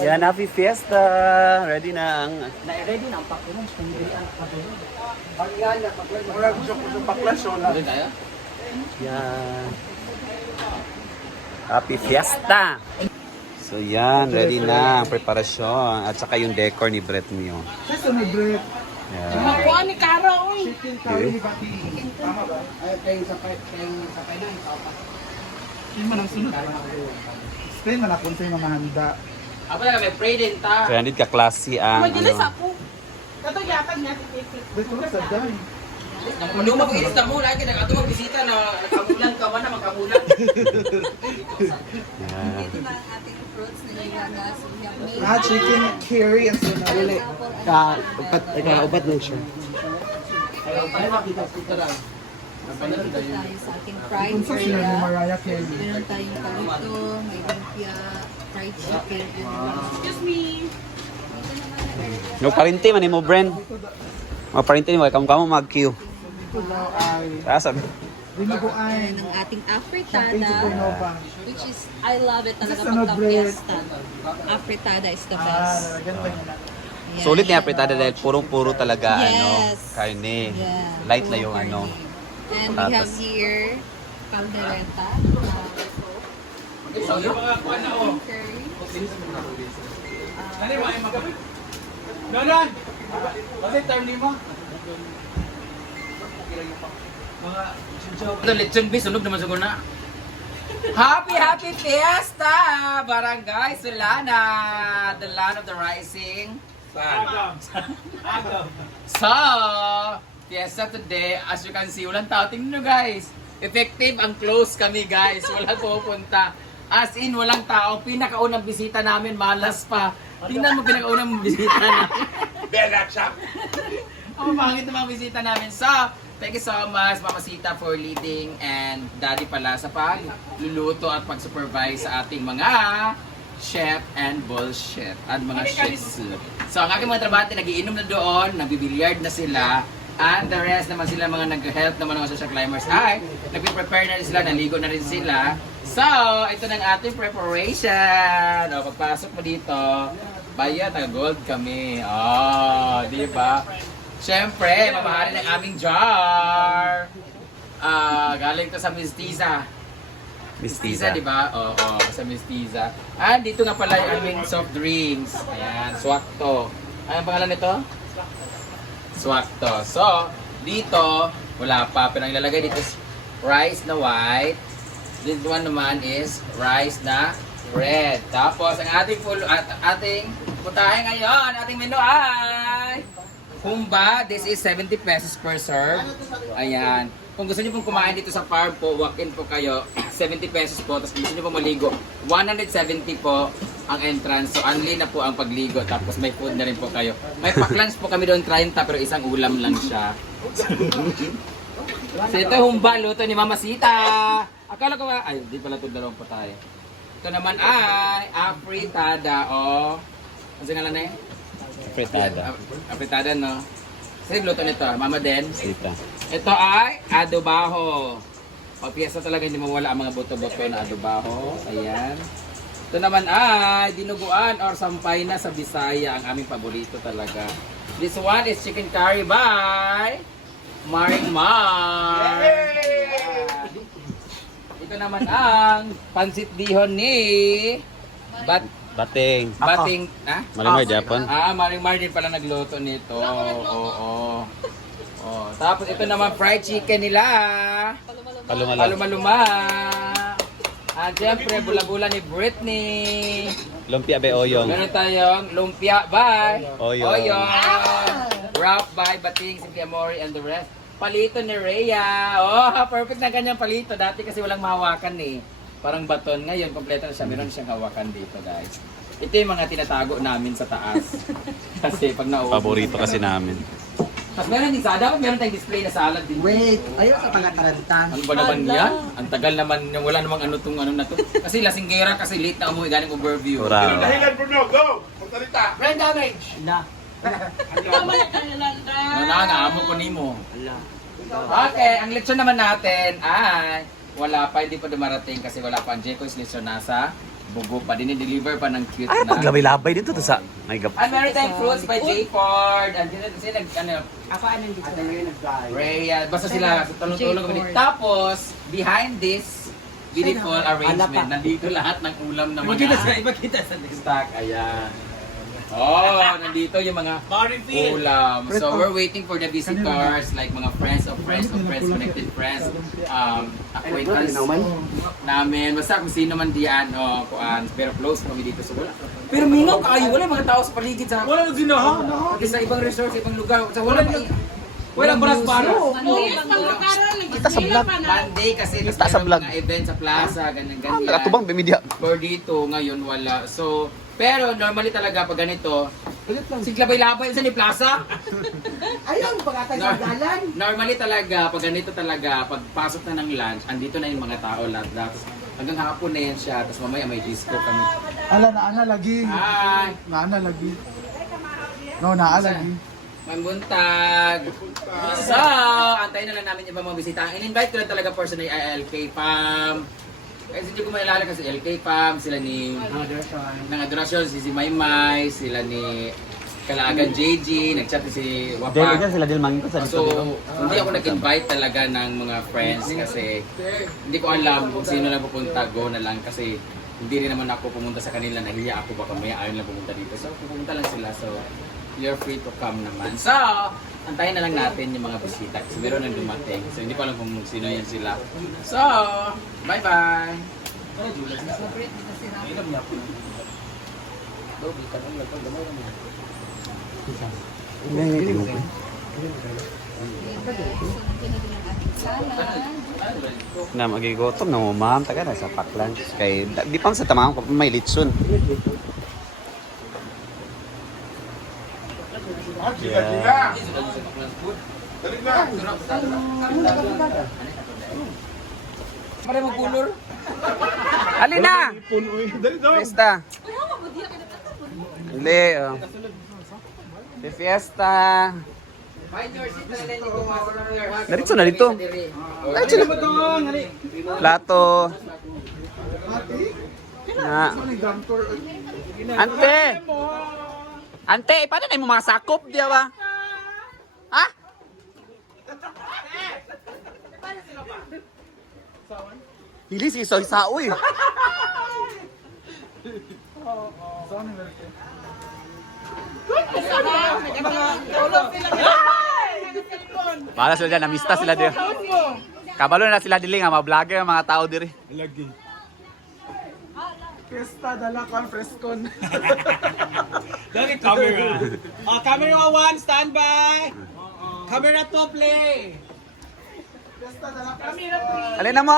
Yan, happy fiesta! Ready na ang... Na-ready na ang pakulan. Wala gusto ko sa baklasyon. Ready tayo? Yan. Happy fiesta! So yan, ready na ang preparasyon. At saka yung decor ni Brett Mio. Sa celebrate. Yan. Makuha ni Kara, oy! Chicken curry bati. Tama ba? Ay, kayong sapay na, ikaw pa. Hindi man ang sunod. Stay man ako sa mga handa. Ako na may pray din ta. 300 ka-klase ang... Magilis ano. ako. Kato yatag niya si Kiki. Dito na sa day. Kung di mo mag-inis na mo, lagi na ito magbisita na nagkamulan ka man na magkamulan. Yan. Ito ba ang ating fruits na nilagas? Chicken curry and sunod. Upat lang siya. Tayo sa ating fried Kung sa sila ni area. Mariah Carey. Meron tayong palito, may lumpia, fried chicken, and Excuse me. No, parinti man mo, Bren. O, parinti mo. Kamu mag-queue. Ito daw ay Sabi. dinuguan. ang ating Champagne afritada, supernova. which is, I love it talaga Sunod, pagka-fiesta. Afritada is the best. Nalagyan pa niya na. Yeah. Sulit niya apretada dahil purong-puro talaga Yes. ano, karne. Yeah. Light na yung ano. And we Tapos- have here, caldereta, So, yung mga kuha na o. curry. Ano yung mga magabi? Nonon! Kasi term lima. Ito, lechon bis, sunog naman siguro na. Happy Fiesta! Barangay Solana! The land of the rising sun. So, fiesta today. As you can see, walang tao. Tingnan nyo guys. Effective ang close kami guys. Walang pupunta. As in, walang tao. Pinakaunang bisita namin, malas pa. Tingnan mo pinakaunang bisita namin. Ang pangit ng mga bisita namin. So, thank you so much, Mama Sita, for leading and Daddy pala sa pagluluto at pag-supervise sa ating mga chef and bullshit at mga chefs. So, ang aking mga trabahante, nagiinom na doon, nagbibilyard na sila, and the rest naman sila mga nag-help naman ng mga social climbers ay nag-prepare na rin sila, naligo na rin sila. So, ito na ang ating preparation. O, pagpasok mo dito, bayad, gold kami. Oh, di ba? Siyempre, mamahalin ang aming jar. Galing to sa Miss Tiza. Miss Tiza, di ba? Oo, sa Miss Tiza. And dito nga pala yung aming soft drinks. Ayan, Swakto. Ano ang pangalan nito? Swakto. So, dito, wala pa. Pero ang ilalagay dito is rice na white. This one naman is rice na red. Tapos, ang ating ating putahe ngayon, ating menu ay Humba. This is 70 pesos per serve. Ayan. Kung gusto niyo pong kumain dito sa farm po, walk-in po kayo. 70 pesos po. Tapos kung gusto niyo pong maligo, 170 po ang entrance. So, only na po ang pagligo. Tapos may food na rin po kayo. May pack-lunch po kami doon 30 pero isang ulam lang siya. So, ito humba, luto ni Mama Sita. Akala ko ay, di pala ito dalawang po tayo. Ito naman ay afritada o ano nga lang na eh? Apretada. Apritada, no? Sige, luto nito. Mama din. Sita. Ito ay adobaho. Pag piyesta talaga hindi mawala ang mga buto-buto na adobaho. Ayan. Ito naman ay dinuguan or sampay na sa Bisaya. Ang aming paborito talaga. This one is chicken curry by Maring Mar. Ito naman ang pansit bihon ni Bating. Bating, ha? Malamay, Japan. Maring Mar din pala nagluto nito. Oo. Oh, tapos ito naman fried chicken nila. Palumalo. Paluma-luma. At siyempre, bula-bula ni Britney. Lumpia be oyong. Meron tayong lumpia by Oyong. Wrap by Bating, Cynthia Mori, and the rest. Palito ni Rhea. Oh, perfect na kanyang palito. Dati kasi walang mahawakan eh. Parang baton. Ngayon, kompleto na siya. Meron siyang hawakan dito, guys. Ito yung mga tinatago namin sa taas. Kasi pag nauubos. Paborito kasi namin. Tapos meron din sa, dapat meron tayong display na salad din. Wait, ayaw sa pangatarantan. Ano ba naman yan? Ang tagal naman, wala namang ano tong ano na to. Kasi lasinggera kasi late na umuwi galing overview. Ura. Dahilan Bruno, go! Magsalita! Brain damage. Na. Tama na kanilanda. Amo ko nimo. Okay, ang lechon naman natin ay wala pa, hindi pa dumarating kasi wala pa ang Jeko's lechon nasa Bugo pa, dinideliver pa ng cute Ay, na. paglabay-labay dito to sa... My God. And Maritime Fruits by J. Ford. And sila ano, Ako anong dito? Rhea, basta sila sa tulong-tulong kami dito. Tapos, behind this beautiful arrangement, nandito lahat ng ulam na mga Ipakita sa stock. Ayan. Oh, nandito yung mga ulam. So, we're waiting for the visitors, like mga friends of friends of friends, connected friends, acquaintance namin. Basta kung sino man diyan, o kuan, pero close kami dito. So, wala. Pero mingaw kayo, wala mga tao sa paligid sa... Wala nang ginaha. Sa ibang resort, sa ibang lugar. Sa walang Walang brasparo. Kita sa vlog. Monday kasi Kita sa vlog. mga event sa plaza, ganyan-ganyan. Nakatubang, media. For dito, ngayon wala. So, pero normally talaga pag ganito, siglabay-labay sa ni plaza. Ayun, pagkatay sa dalan. Normally talaga, pag ganito talaga, pag pasok na ng lunch, andito na yung mga tao lahat. Tapos hanggang hapon na yan siya, tapos mamaya may disco kami. Ala na ana lagi. Hi! Na ana lagi. No, na lagi. Magbuntag! So, antayin na lang namin yung mga bisita. In-invite ko lang talaga personally ay LK Pam. Kasi hindi ko maalala kasi LK Pam, sila ni ng Adorasyon, si Maymay, sila ni Kalaagan JG, nag-chat si Wapak. sila din mangin ko sa So, hindi ako nag-invite talaga ng mga friends kasi hindi ko alam kung sino lang pupunta, go na lang kasi hindi rin naman ako pumunta sa kanila, nahiya ako baka may ayaw lang pumunta dito. So, pupunta lang sila. So, you're free to come naman. So, antayin na lang natin yung mga bisita kasi meron nang dumating. So, hindi ko alam kung sino yan sila. So, bye-bye! Na magigotom na mo ma'am taga na sa pack lunch kay di pa sa tamang pa may litson. Pare mo kulor? Alina. Fiesta. Hindi. Oh. Si Fiesta. Find your seat na lang yung pumasok ng your house. Narito na dito. Narito na. Plato. Na. Ante. Ante, paano na yung mga sakop, di ba? Ha? Hili si Soy Saoy. Para sila dyan, namista sila dyan. Kabalo na sila dili nga, mga vlogger ang mga tao diri. Lagi. Fiesta dala kan freskon. Lagi camera. Camera 1, standby. Camera 2, play. Fiesta dala kan. Alin na mo!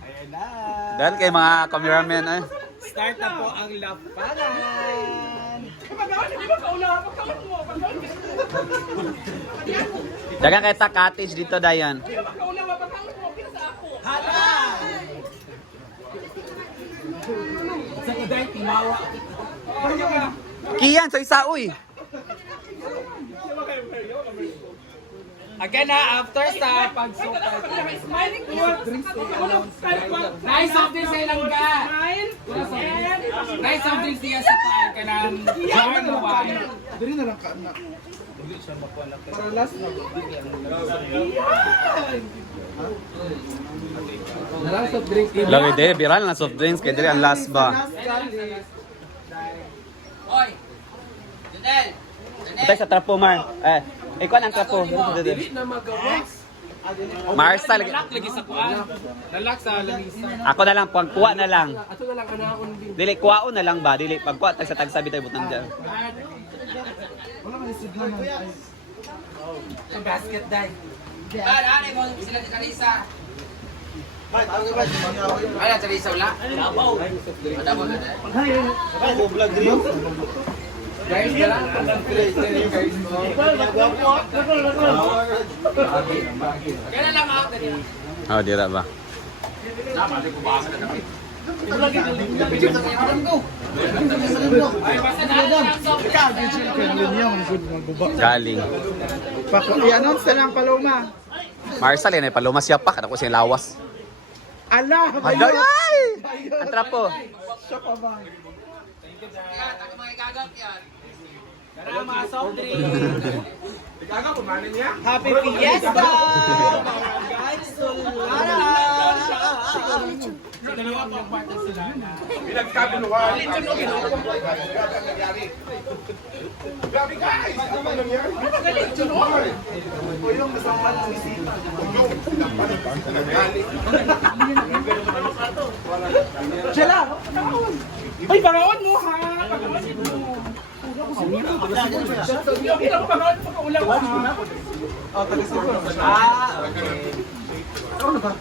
Ayan na. Dahil kay mga cameramen eh. Start na po ang lapanan. Dagan kay ta cottage dito dayan. Hala! Sa kuday, timawa. Kiyan, Soy Saoy. Again na, after sa pagsukat. Nice of this ay lang ka. Nice of this siya sa paan ka ng jar na wine. Diri na lang ka na. Para last na. Nalang soft drink. Lagi de, viral na soft drinks kay diri ang last ba. Oy! Junel! Utay sa trapo Mar. Ikaw ang trapo. Na magawas. Marsa lagi. Lagi sa kuan. Lalak sa lamisa. Ako na lang pagkuha na lang. Ato na lang kanahon din. Dili kuwaon na lang ba? Dili pagkuha tag sa tagsabi tayo butang dyan. Wala man isigla man. Sa basket dai. Ano mo sila ni Carissa? Ay, Carissa wala? Dabaw. Dabaw na dahil. Guys, wala? Kaya lang ako. Oh, dira ba? Galing. I-announce na lang Paloma. Marsa lay na palumas siya pa kada ko siya lawas. Ala! Agay! Atrapo. Siya pa ba? Yan, ako mga igagap yan. Tara, mga soft drink. Happy Fiesta! Guys, Solara! Sa dalawa pang kwarto sila na. O yung masama ng bisita. Siya lang! Ay, bangawan mo ha! Bangawan mo! Hindi ako bangawan mo pa ulam ha! Oh, taga-siguro. Ah, okay.